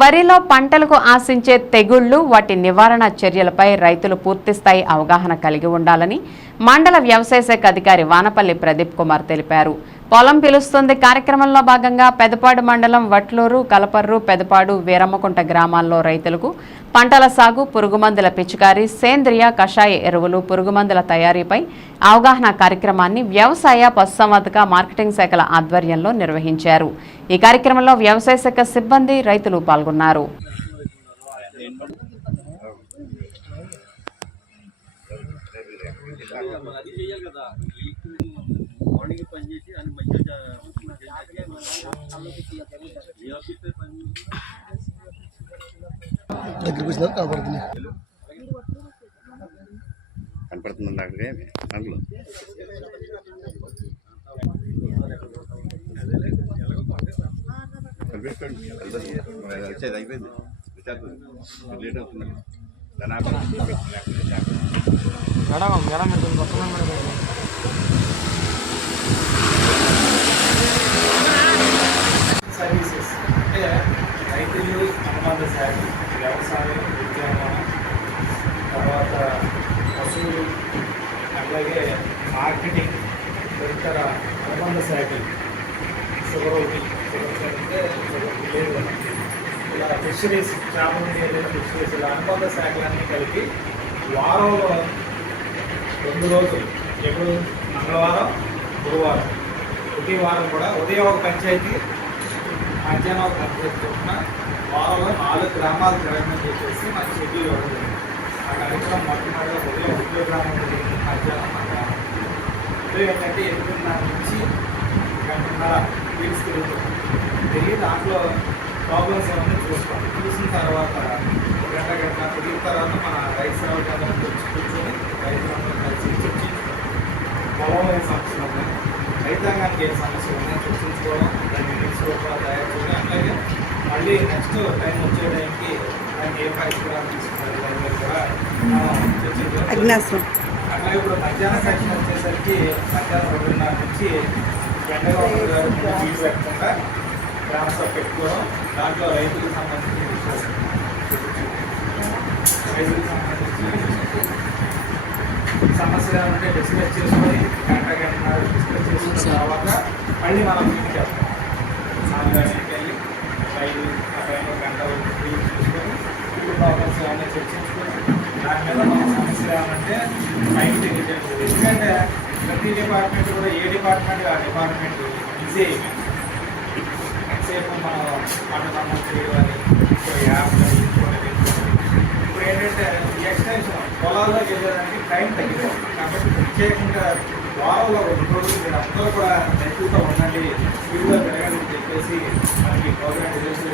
వరిలో పంటలకు ఆశించే తెగుళ్ళు వాటి నివారణ చర్యలపై రైతులు పూర్తిస్థాయి అవగాహన కలిగి ఉండాలని మండల వ్యవసాయ శాఖ అధికారి వానపల్లి ప్రదీప్ కుమార్ తెలిపారు. పొలం పిలుస్తుంది. కార్యక్రమంలో భాగంగా పెదపాడు మండలం వట్లూరు కలపర్రు పెదపాడు వీరమ్మకుంట గ్రామాల్లో రైతులకు పంటల సాగు పురుగుమందుల పిచికారీ సేంద్రియ కషాయ ఎరువులు పురుగుమందుల తయారీపై అవగాహన కార్యక్రమాన్ని వ్యవసాయ పశుసంవర్ధక మార్కెటింగ్ శాఖల ఆధ్వర్యంలో నిర్వహించారు. ఈ కార్యక్రమంలో వ్యవసాయ శాఖ సిబ్బంది రైతులు పాల్గొన్నారు. మార్నింగ్ పని చేసి అని పని దగ్గరికి వచ్చినాక కనపడుతుంది కనపడుతుందండి అక్కడికి దాంట్లో కనిపిస్తుంది వచ్చేది అయిపోయింది లేట్ అవుతుంది మేడం మేడం మీరు కొంచెం వస్తున్నాను మేడం సర్వీసెస్ అంటే రైతులు అనుబంధ శాఖ వ్యవసాయం ఉద్యానవనం తర్వాత పశువులు అలాగే మార్కెటింగ్ తదితర అనుబంధ శాఖలు. షుగర్ అంటే లేదు ఇలా ఫిషరీస్ చేపలు ఫిషరీస్ ఇలా అనుబంధ శాఖలన్నీ కలిపి వారంలో రెండు రోజులు ఎప్పుడు మంగళవారం గురువారం. ప్రతి వారం కూడా ఉదయం ఒక పంచాయతీ మధ్యాహ్నం ఒక అభ్యర్థి చొప్పున వారంలో నాలుగు గ్రామాలు తిరగమని చేసేసి మన షెడ్యూల్ ఇవ్వడం జరిగింది. ఆ కార్యక్రమం మొట్టమొదటిగా ఉదయం ఉద్యోగ గ్రామం జరిగింది మధ్యాహ్నం మా గ్రామం. ఉదయం ఏంటంటే ఎనిమిదిన్నర నుంచి గంటన్నర వీల్స్ తిరుగుతుంది తిరిగి దాంట్లో ప్రాబ్లమ్స్ ఏమైనా చూసుకోండి చూసిన తర్వాత ఒక గంట గంట తిరిగిన తర్వాత మన రైతు సేవ కేంద్రానికి వచ్చి కూర్చొని రైతులందరూ కలిసి చర్చించుకోవడం పొలంలో ఏ సమస్యలు ఉన్నాయి? రైతాంగానికి ఏ సమస్యలు ఉన్నాయి? చర్చించుకోవడం మళ్ళీ నెక్స్ట్ టైం వచ్చే టైంకి దానికి ఏ పరిష్కారాలు తీసుకోవాలి దాని కూడా అట్లాగే ఇప్పుడు మధ్యాహ్నం సెక్షన్ వచ్చేసరికి మధ్యాహ్నం రెండున్నర నుంచి ఎండగా ఉంటుంది కాబట్టి నీళ్ళు పెట్టకుండా గ్రామ సభ పెట్టుకోవడం దాంట్లో రైతులకు సంబంధించిన విషయాలు. రైతులకు సంబంధించి సమస్యలు ఏమంటే డిస్కస్ చేసుకొని గంట గంట డిస్కస్ చేసుకున్న తర్వాత మళ్ళీ మనం మీటింగ్ చేస్తాం సాయంత్రానికి వెళ్ళి రైలు ఆ టైంలో గంట వరకు ఫ్రీ చూసుకొని ఇప్పుడు ప్రాబ్లమ్స్ ఏమైనా చర్చించుకొని దాని మీద మనం అంటే టైం మైండ్ ఎందుకంటే ప్రతి డిపార్ట్మెంట్ కూడా ఏ డిపార్ట్మెంట్ ఆ డిపార్ట్మెంట్ ఈజీ అయిపోయింది. ఎంతసేపు మనం పంట నమోదు చేయాలి ఇంకో యాప్ ఇంకోటి ఇప్పుడు ఏంటంటే ఎక్స్టెన్షన్ పొలాల్లో వెళ్ళడానికి టైం తగ్గిపోతుంది కాబట్టి ప్రత్యేకంగా వారంలో రెండు రోజులు మీరు అందరూ కూడా నెట్టుతో ఉండండి. స్పీడ్గా పెరగాలని చెప్పేసి మనకి ప్రోగ్రామ్ రిలీజ్